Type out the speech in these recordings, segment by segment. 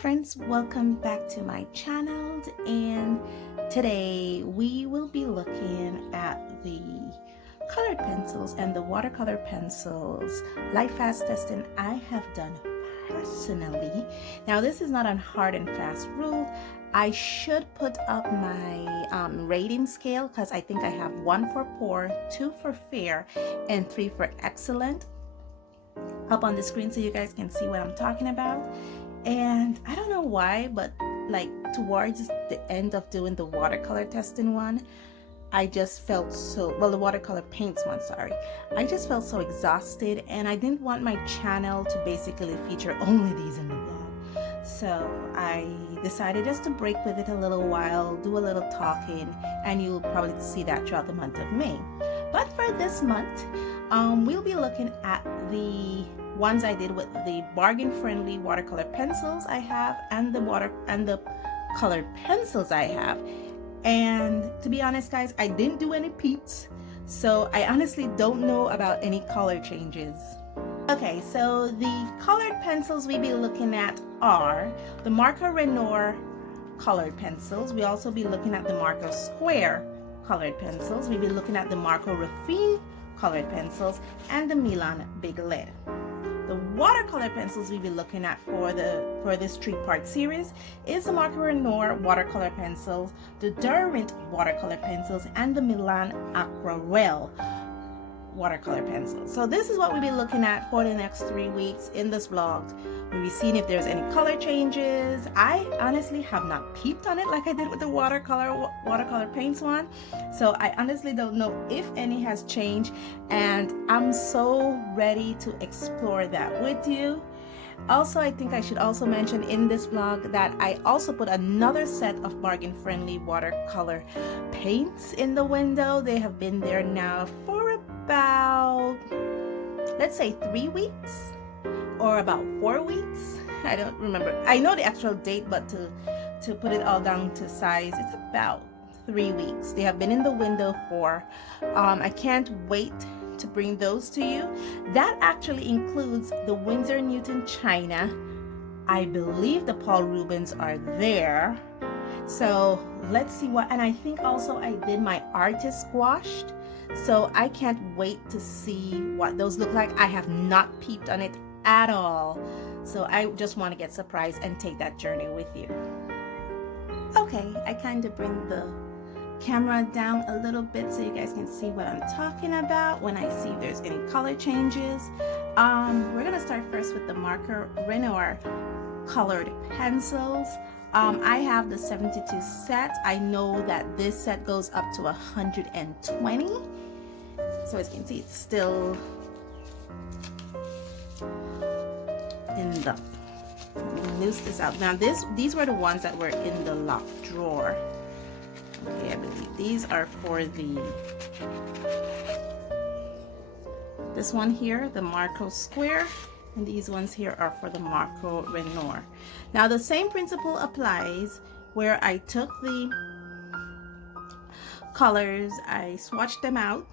friends, welcome back to my channel, and today we will be looking at the colored pencils and the watercolor pencils Lightfast testing I have done personally. Now this is not a hard and fast rule. I should put up my rating scale because I think I have 1 for poor, 2 for fair, and 3 for excellent up on the screen so you guys can see what I'm talking about. And I don't know why, but like towards the end of doing the watercolor testing one, I just felt so, well, the watercolor paints one, sorry. I just felt so exhausted, and I didn't want my channel to basically feature only these in the vlog. So I decided just to break with it a little while, do a little talking, and you'll probably see that throughout the month of May. But for this month, we'll be looking at the ones I did with the bargain-friendly watercolor pencils I have and the colored pencils I have. And to be honest, guys, I didn't do any peeps, so I honestly don't know about any color changes. Okay, so the colored pencils we'll be looking at are the Marco Renoir colored pencils. We'll also be looking at the Marco Square colored pencils. We'll be looking at the Marco Raffine colored pencils and the Milan Big Lead. The watercolor pencils we'll be looking at for this 3-part series is the Marco Renoir watercolor pencils, the Derwent watercolor pencils, and the Milan Aquarelle watercolor pencils. So this is what we'll be looking at for the next 3 weeks in this vlog. We'll be seeing if there's any color changes. I honestly have not peeped on it like I did with the watercolor paints one, so I honestly don't know if any has changed, and I'm so ready to explore that with you. Also, I think I should also mention in this vlog that I also put another set of bargain-friendly watercolor paints in the window. They have been there now for about, let's say, 3 weeks or about 4 weeks. I don't remember. I know the actual date, but to put it all down to size, it's about 3 weeks. They have been in the window for, I can't wait to bring those to you. That actually includes the Winsor Newton China. I believe the Paul Rubens are there. So let's see what, and I think also I did my artist squashed. So I can't wait to see what those look like. I have not peeped on it at all. So I just want to get surprised and take that journey with you. Okay, I kind of bring the camera down a little bit so you guys can see what I'm talking about when I see if there's any color changes. We're gonna start first with the Marco Renoir colored pencils. I have the 72 set. I know that this set goes up to 120. So as you can see, it's still in the, loose this out. Now these were the ones that were in the locked drawer. Okay, I believe these are for this one here, the Marco Square, and these ones here are for the Marco Renoir. Now the same principle applies where I took the colors, I swatched them out,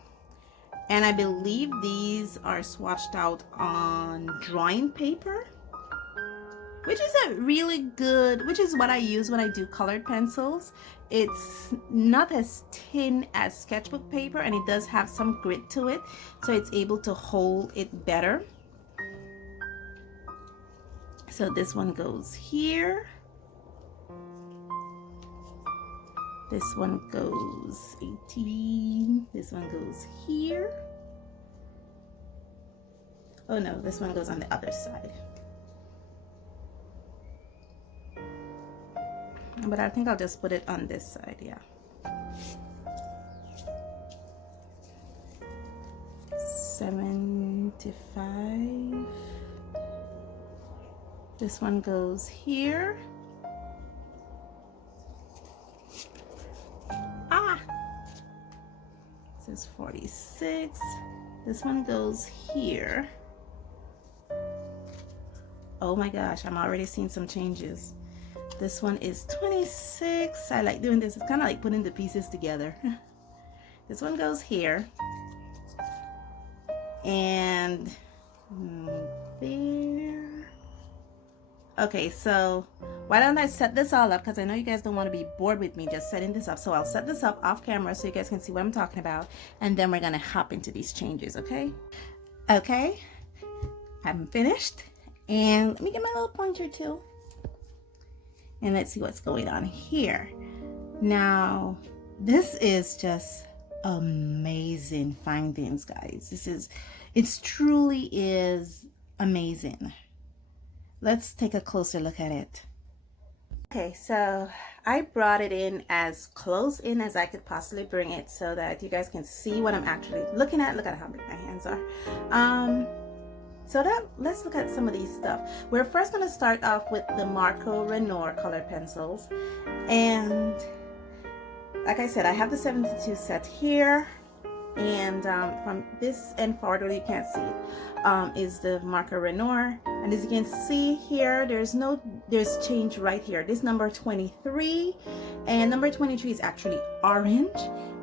and I believe these are swatched out on drawing paper, which is a really good, which is what I use when I do colored pencils. It's not as thin as sketchbook paper, and it does have some grit to it, so it's able to hold it better. So this one goes here. This one goes 18. This one goes here. Oh no, this one goes on the other side. But I think I'll just put it on this side, yeah. 75. This one goes here. This is 46. This one goes here. Oh my gosh, I'm already seeing some changes. This one is 26. I like doing this. It's kind of like putting the pieces together. This one goes here. And there. Okay, so why don't I set this all up, because I know you guys don't want to be bored with me just setting this up. So I'll set this up off camera so you guys can see what I'm talking about, and then we're gonna hop into these changes. Okay, I'm finished, and let me get my little pointer too, and let's see what's going on here. Now this is just amazing findings, guys. It truly is amazing. Let's take a closer look at it. Okay, so I brought it in as close in as I could possibly bring it so that you guys can see what I'm actually looking at. Look at how big my hands are. Let's look at some of these stuff. We're first going to start off with the Marco Renoir colored pencils. And like I said, I have the 72 set here. And from this end forward, where you can't see it, is the Marco Renoir. And as you can see here, there's change right here. This number 23 and number 23 is actually orange,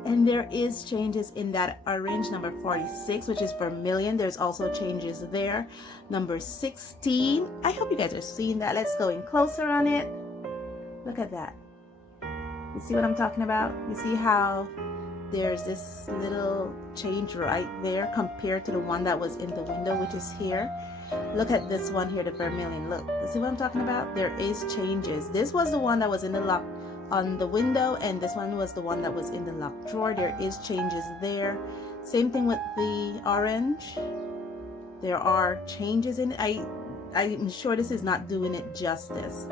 and there is changes in that orange. Number 46, which is vermilion, there's also changes there. Number 16, I hope you guys are seeing that. Let's go in closer on it. Look at that. You see what I'm talking about? You see how there's this little change right there compared to the one that was in the window, which is here. Look at this one here, the vermilion. Look, you see what I'm talking about? There is changes. This was the one that was in the lock on the window, and this one was the one that was in the locked drawer. There is changes there. Same thing with the orange. There are changes in it. I'm sure this is not doing it justice.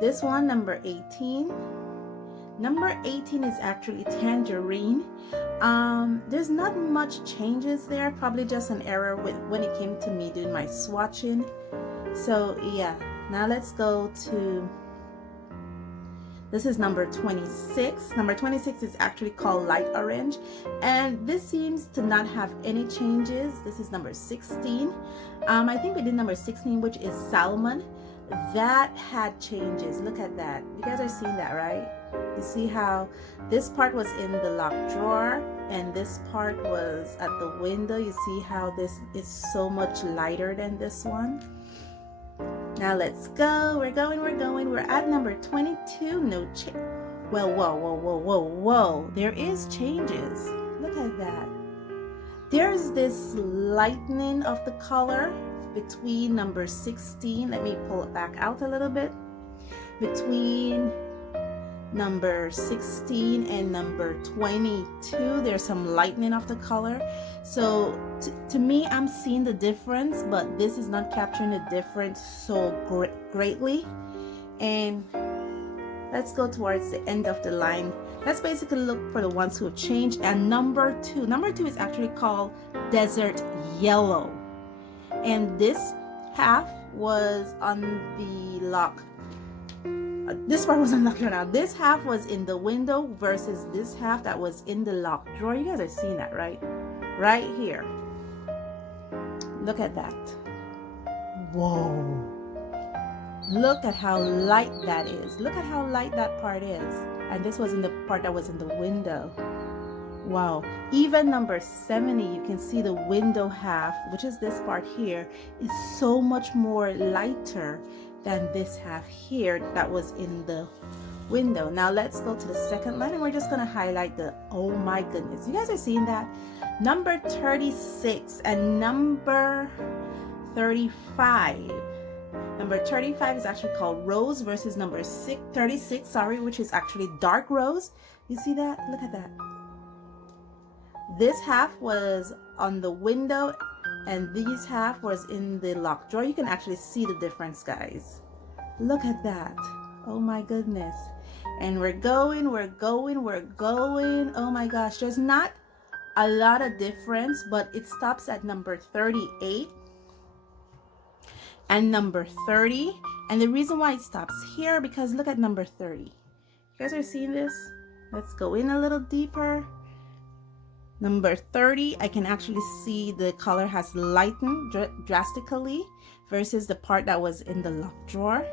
This one, number 18. Number 18 is actually tangerine. There's not much changes there, probably just an error when it came to me doing my swatching. So yeah, now let's go to, this is number 26. Number 26 is actually called light orange, and this seems to not have any changes. This is number 16. I think we did number 16, which is salmon. That had changes. Look at that. You guys are seeing that, right? You see how this part was in the locked drawer and this part was at the window. You see how this is so much lighter than this one. Now let's go. We're going. We're at number 22. No change. Well, whoa. There is changes. Look at that. There's this lightening of the color between number 16. Let me pull it back out a little bit. Between number 16 and number 22, there's some lightening of the color. So to me, I'm seeing the difference, but this is not capturing the difference so greatly. And let's go towards the end of the line. Let's basically look for the ones who have changed. And number two is actually called desert yellow, and this half was on the lock. This part was unlocked right now. This half was in the window versus this half that was in the locked drawer. You guys are seeing that, right? Right here. Look at that. Whoa. Look at how light that is. Look at how light that part is. And this was in the part that was in the window. Wow. Even number 70, you can see the window half, which is this part here, is so much more lighter than this half here that was in the window. Now let's go to the second line, and we're just going to highlight the, oh my goodness, you guys are seeing that? Number 36 and number 35. Number 35 is actually called rose versus number 36, which is actually dark rose. You see that? Look at that. This half was on the window and this half was in the locked drawer. You can actually see the difference, guys. Look at that. Oh my goodness. And we're going. Oh my gosh, there's not a lot of difference, but it stops at number 38 and number 30. And the reason why it stops here, because look at number 30. You guys are seeing this? Let's go in a little deeper. Number 30, I can actually see the color has lightened drastically versus the part that was in the locked drawer.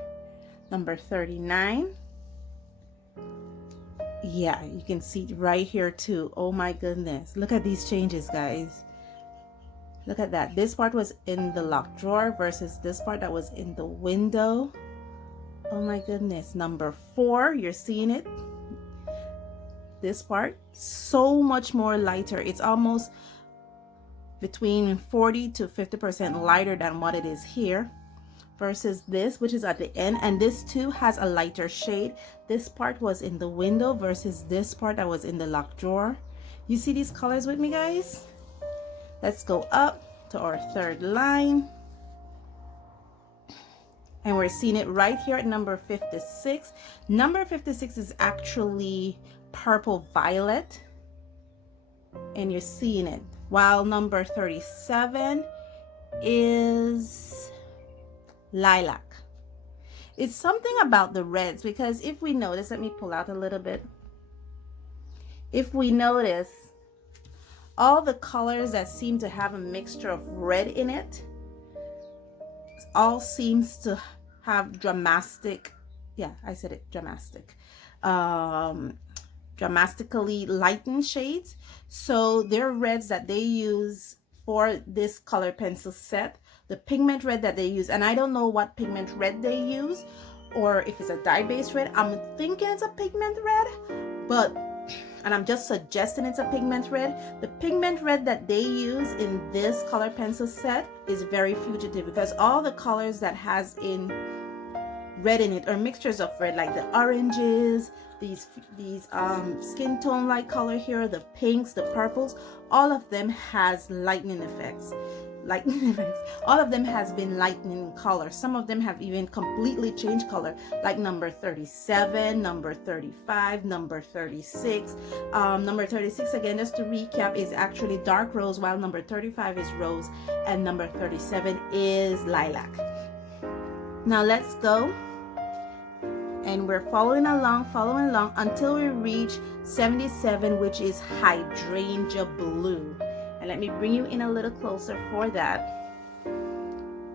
Number 39. Yeah, you can see right here too. Oh my goodness. Look at these changes, guys. Look at that. This part was in the locked drawer versus this part that was in the window. Oh my goodness. Number 4, you're seeing it. This part, so much more lighter. It's almost between 40 to 50% lighter than what it is here, versus this, which is at the end. And this too has a lighter shade. This part was in the window versus this part that was in the locked drawer. You see these colors with me, guys? Let's go up to our third line. And we're seeing it right here at number 56. Number 56 is actually purple violet. And you're seeing it. While number 37 is lilac. It's something about the reds, because if we notice, let me pull out a little bit. If we notice, all the colors that seem to have a mixture of red in it, all seems to have dramatic, yeah, I said it, dramatic, dramatically lightened shades. So they're reds that they use for this color pencil set, the pigment red that they use. And I don't know what pigment red they use, or if it's a dye-based red. I'm thinking it's a pigment red, and I'm just suggesting it's a pigment red. The pigment red that they use in this color pencil set is very Fugitive, because all the colors that has in red in it are mixtures of red, like the oranges, these skin tone like color here, the pinks, the purples, all of them has lightning effects. All of them has been lightening color. Some of them have even completely changed color, like number 37, number 35, number 36. Number 36, again, just to recap, is actually dark rose, while number 35 is rose, and number 37 is lilac. Now let's go, and we're following along until we reach 77, which is hydrangea blue. And let me bring you in a little closer for that.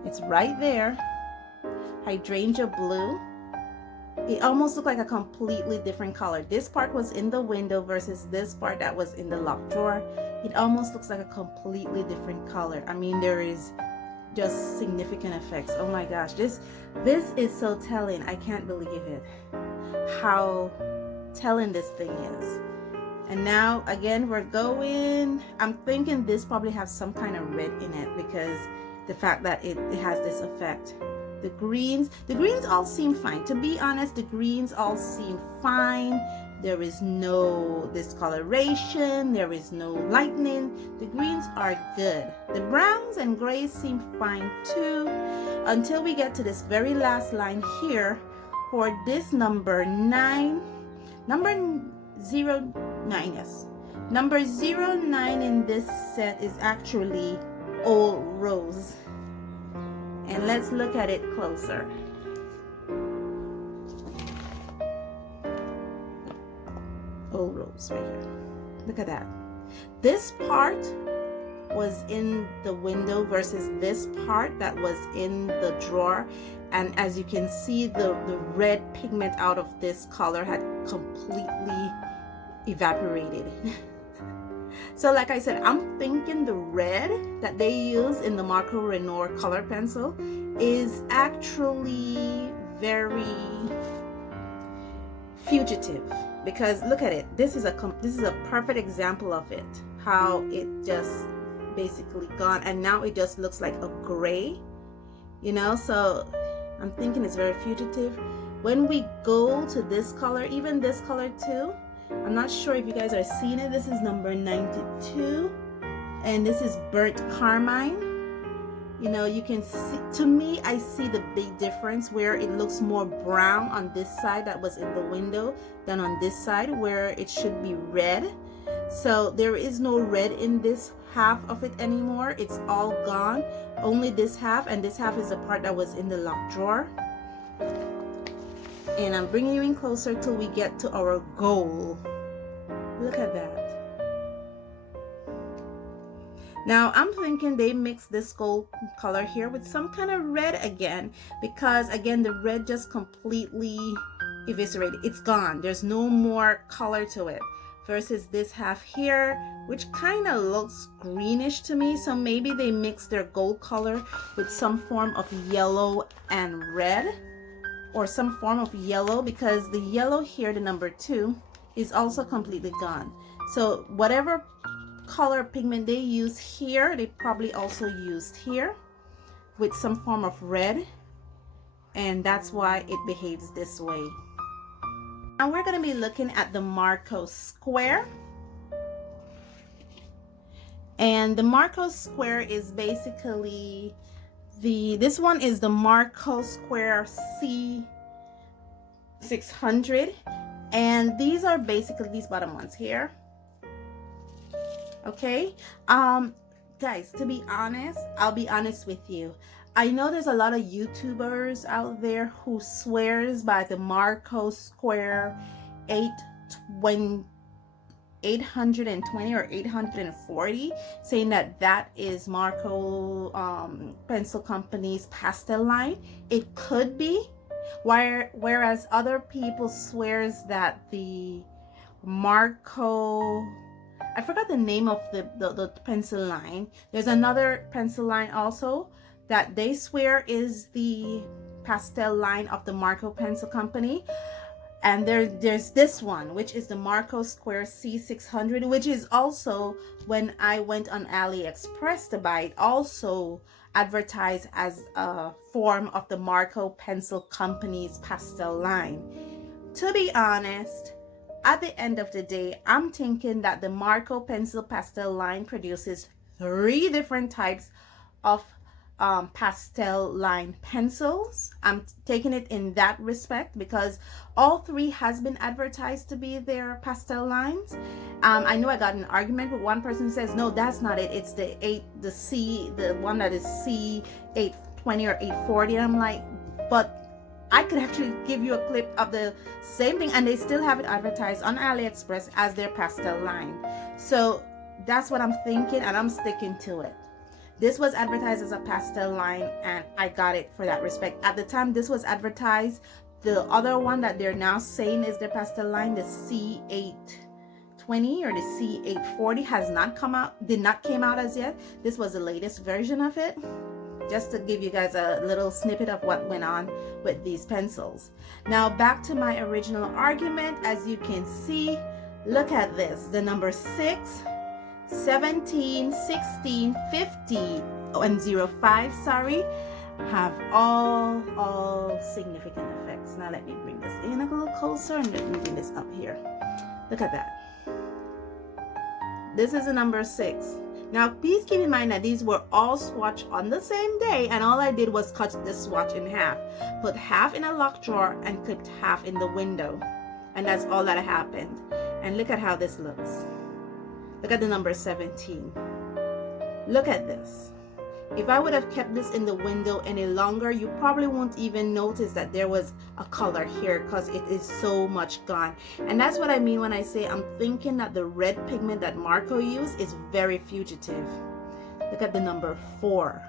It's right there, hydrangea blue. It almost looked like a completely different color. This part was in the window versus this part that was in the locked drawer. It almost looks like a completely different color. I mean, there is just significant effects. Oh my gosh, this is so telling. I can't believe it, how telling this thing is. And now again, we're going, I'm thinking this probably has some kind of red in it, because the fact that it has this effect. The greens all seem fine. To be honest, the greens all seem fine. There is no discoloration, there is no lightening. The greens are good. The browns and grays seem fine too, until we get to this very last line here for this number 9, number 09, yes. Number 09 in this set is actually Old Rose. And let's look at it closer. Old Rose right here. Look at that. This part was in the window versus this part that was in the drawer. And as you can see, the red pigment out of this color had completely evaporated. So like I said, I'm thinking the red that they use in the Marco Renoir color pencil is actually very Fugitive, because look at it. This is a perfect example of it, how it just basically gone, and now it just looks like a gray, you know. So I'm thinking it's very Fugitive. When we go to this color, even this color too, I'm not sure if you guys are seeing it. This is number 92, and this is burnt carmine. You know, you can see, to me, I see the big difference where it looks more brown on this side that was in the window than on this side where it should be red. So there is no red in this half of it anymore. It's all gone. Only this half, and this half is the part that was in the locked drawer. And I'm bringing you in closer till we get to our goal. Look at that. Now I'm thinking they mixed this gold color here with some kind of red again, because again the red just completely eviscerated. It's gone. There's no more color to it, versus this half here, which kind of looks greenish to me. So maybe they mixed their gold color with some form of yellow and red. or some form of yellow, because the yellow here, the number 2, is also completely gone. So whatever color pigment they use here, they probably also used here with some form of red, and that's why it behaves this way. Now we're going to be looking at the Marco Square. And the Marco Square is basically this one is the Marco Square C600, and these are basically these bottom ones here. Okay, guys, to be honest, I'll be honest with you. I know there's a lot of YouTubers out there who swears by the Marco Square 820 or 840, saying that that is Marco Pencil Company's pastel line. It could be, whereas other people swears that the Marco, I forgot the name of the pencil line. There's another pencil line also that they swear is the pastel line of the Marco Pencil Company. And there's this one, which is the Marco Square C600, which is also, when I went on AliExpress to buy it, also advertised as a form of the Marco Pencil Company's pastel line. To be honest, at the end of the day, I'm thinking that the Marco Pencil pastel line produces 3 different types of pastel line pencils. I'm taking it in that respect because all 3 has been advertised to be their pastel lines. I know I got an argument with one person who says, no, that's not it. It's the one that is C820 or 840. I'm like, but I could actually give you a clip of the same thing, and they still have it advertised on AliExpress as their pastel line. So that's what I'm thinking, and I'm sticking to it. This was advertised as a pastel line, and I got it for that respect. At the time this was advertised, the other one that they're now saying is their pastel line, the C820 or the C840, has not come out, came out as yet. This was the latest version of it, just to give you guys a little snippet of what went on with these pencils. Now back to my original argument. As you can see, look at this, the number 6, 17, 16, 50, and 05, sorry, have all significant effects. Now let me bring this in a little closer, and let me bring this up here. Look at that. This is the number 6. Now please keep in mind that these were all swatched on the same day, and all I did was cut the swatch in half, put half in a locked drawer and clipped half in the window, and that's all that happened. And look at how this looks. Look at the number 17. Look at this. If I would have kept this in the window any longer, you probably won't even notice that there was a color here, because it is so much gone. And that's what I mean when I say I'm thinking that the red pigment that Marco used is very fugitive. Look at the number 4.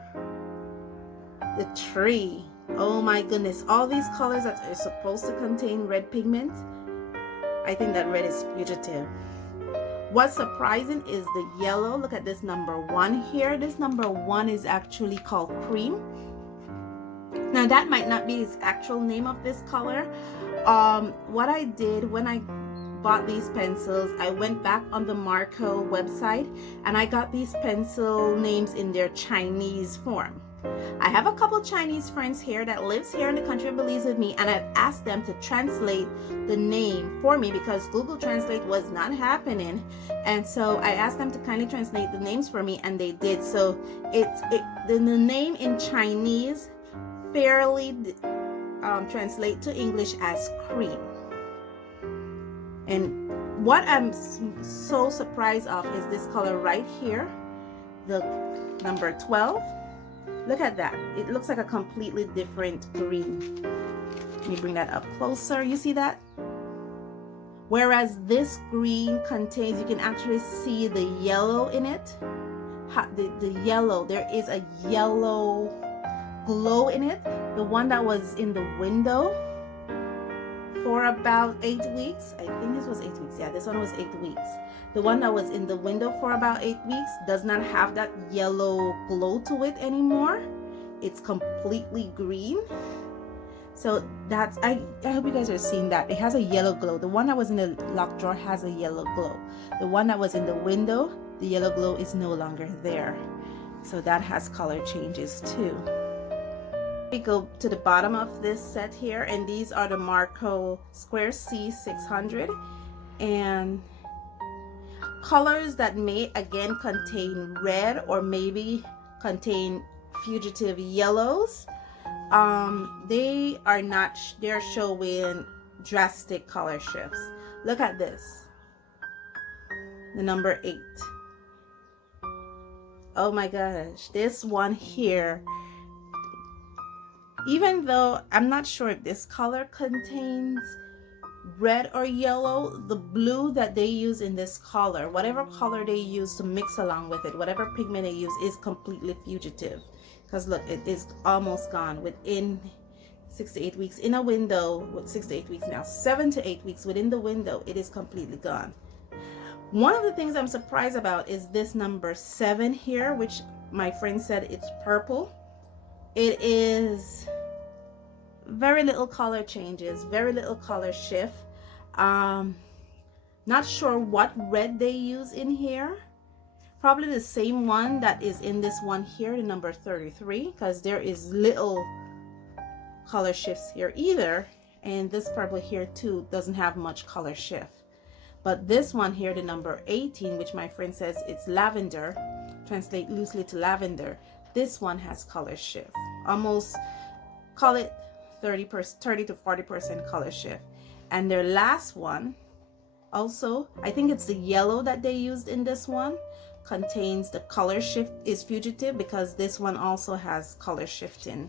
The tree. Oh my goodness. All these colors that are supposed to contain red pigment, I think that red is fugitive. What's surprising is the yellow. Look at this number 1 here. This number 1 is actually called cream. Now that might not be its actual name of this color. What I did when I bought these pencils, I went back on the Marco website and I got these pencil names in their Chinese form. I have a couple Chinese friends here that lives here in the country of Belize with me, and I've asked them to translate the name for me because Google Translate was not happening. And so I asked them to kindly translate the names for me, and they did. So the name in Chinese fairly translate to English as cream. And what I'm so surprised of is this color right here, the number 12. Look at that. It looks like a completely different green. Let me bring that up closer. You see that? Whereas this green contains, you can actually see the yellow in it. The yellow, there is a yellow glow in it. The one that was in the window for about 8 weeks. I think this was 8 weeks. Yeah, this one was 8 weeks. The one that was in the window for about 8 weeks does not have that yellow glow to it anymore. It's completely green. So that's, I hope you guys are seeing that. It has a yellow glow. The one that was in the lock drawer has a yellow glow. The one that was in the window, the yellow glow is no longer there. So that has color changes too. We go to the bottom of this set here, and these are the Marco Square C600, and colors that may again contain red or maybe contain fugitive yellows. They are not, they're showing drastic color shifts. Look at this, the number 8. Oh my gosh, this one here, even though I'm not sure if this color contains red or yellow, the blue that they use in this color, whatever color they use to mix along with it, whatever pigment they use, is completely fugitive. Because look, it is almost gone within 6 to 8 weeks. In a window, with 6 to 8 weeks now, 7 to 8 weeks within the window, it is completely gone. One of the things I'm surprised about is this number 7 here, which my friend said it's purple. It is very little color changes, very little color shift. Not sure what red they use in here. Probably the same one that is in this one here, the number 33, because there is little color shifts here either. And this purple here too doesn't have much color shift. But this one here, the number 18, which my friend says it's lavender, translate loosely to lavender, this one has color shift. Almost, call it 30 to 40% color shift. And their last one, also, I think it's the yellow that they used in this one, contains the color shift, is fugitive, because this one also has color shifting.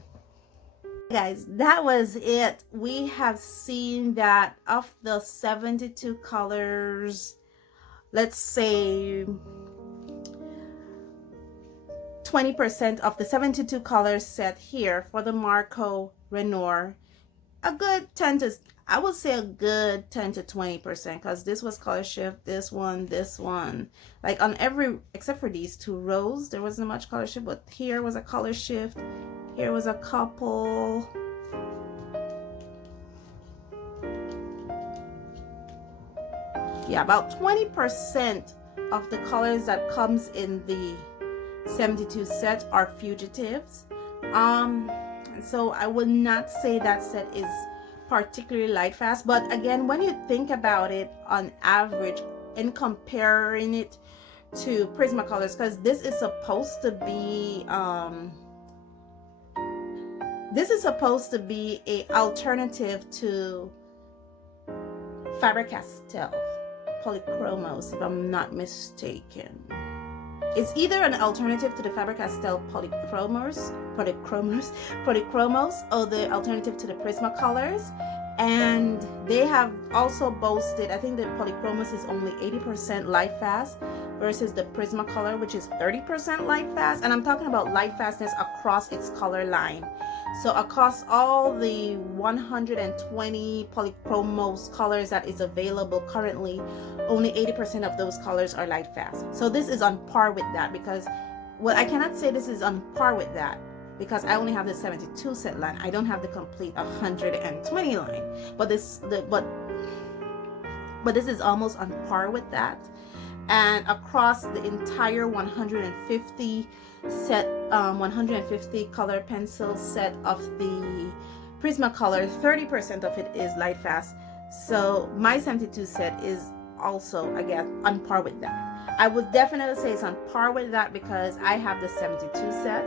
Guys, that was it. We have seen that of the 72 colors, let's say 20% of the 72 colors set here for the Marco Renoir, a good 10 to, I would say a good 10 to 20%, because this was color shift, this one, like on every, except for these 2 rows, there wasn't much color shift, but here was a color shift, here was a couple. Yeah, about 20% of the colors that comes in the 72 set are fugitives. So I would not say that set is particularly light fast, but again, when you think about it on average and comparing it to Prismacolors, because this is supposed to be a alternative to Faber-Castell Polychromos, if I'm not mistaken. It's either an alternative to the Faber-Castell Polychromos, or the alternative to the Prismacolors. And they have also boasted, I think the Polychromos is only 80% light fast versus the Prismacolor, which is 30% light fast. And I'm talking about light fastness across its color line. So across all the 120 Polychromos colors that is available currently, only 80% of those colors are light fast. So this is on par with that, because, well, I cannot say this is on par with that, because I only have the 72 set line. I don't have the complete 120 line. But this is almost on par with that. And across the entire 150 set, 150 color pencil set of the Prismacolor, 30% of it is light fast. So my 72 set is also, again, on par with that. I would definitely say it's on par with that because I have the 72 set.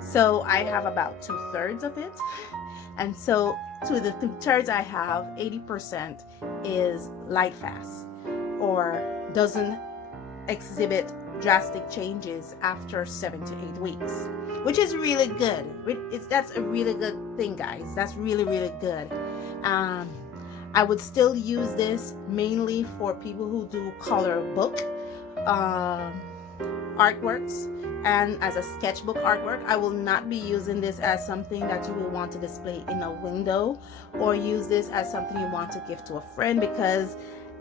So I have about 2/3 of it. And so to the 2/3 I have, 80% is light fast or doesn't exhibit drastic changes after 7 to 8 weeks, which is really good. That's a really good thing, guys. That's really, really good. I would still use this mainly for people who do color book artworks and as a sketchbook artwork. I will not be using this as something that you will want to display in a window or use this as something you want to give to a friend, because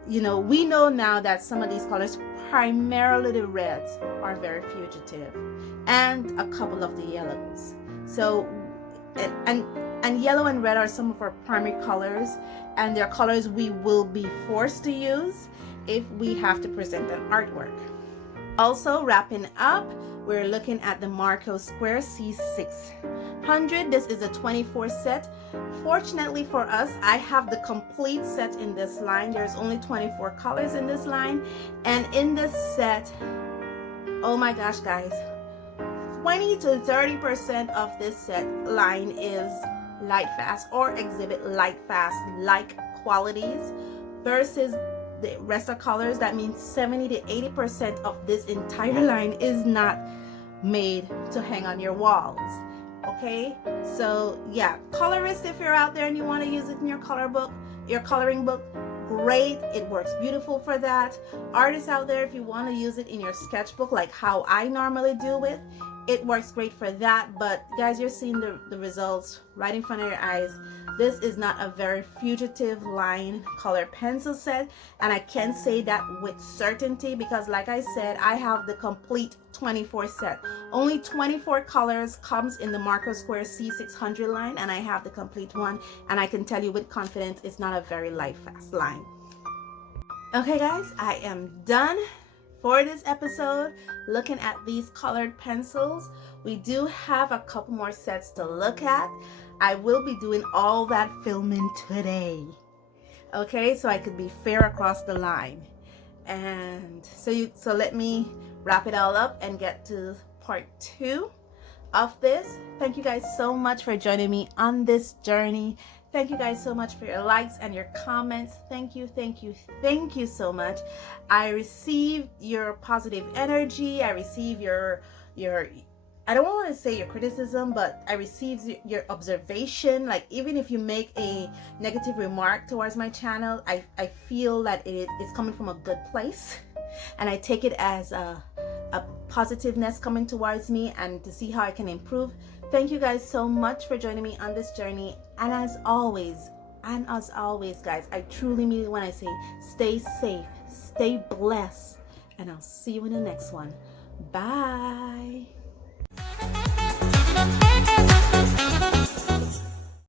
you know, we know now that some of these colors, primarily the reds, are very fugitive, and a couple of the yellows. So, and And yellow and red are some of our primary colors, and they're colors we will be forced to use if we have to present an artwork. Also, wrapping up, we're looking at the Marco Square C600. This is a 24 set. Fortunately for us, I have the complete set in this line. There's only 24 colors in this line, and in this set, oh my gosh guys, 20 to 30% of this set line is Lightfast or exhibit Lightfast like qualities versus the rest of colors. That means 70 to 80% of this entire line is not made to hang on your walls. Okay, so yeah, colorists, if you're out there and you want to use it in your coloring book, great, it works beautiful for that. Artists out there, if you want to use it in your sketchbook like how I normally do it works great for that. But guys, you're seeing the results right in front of your eyes. This is not a very Fugitive line color pencil set, and I can say that with certainty because like I said, I have the complete 24 set. Only 24 colors comes in the Marco Square C600 line, and I have the complete one, and I can tell you with confidence it's not a very Lightfast line. Okay guys, I am done for this episode looking at these colored pencils. We do have a couple more sets to look at. I will be doing all that filming today, okay, so I could be fair across the line. And so let me wrap it all up and get to part 2 of this. Thank you guys so much for joining me on this journey. Thank you guys so much for your likes and your comments. Thank you so much. I receive your positive energy. I receive your I don't want to say your criticism, but I receive your observation. Like, even if you make a negative remark towards my channel, I feel that it's coming from a good place, and I take it as a positiveness coming towards me and to see how I can improve. Thank you guys so much for joining me on this journey, and as always guys, I truly mean it when I say stay safe, stay blessed, and I'll see you in the next one. Bye.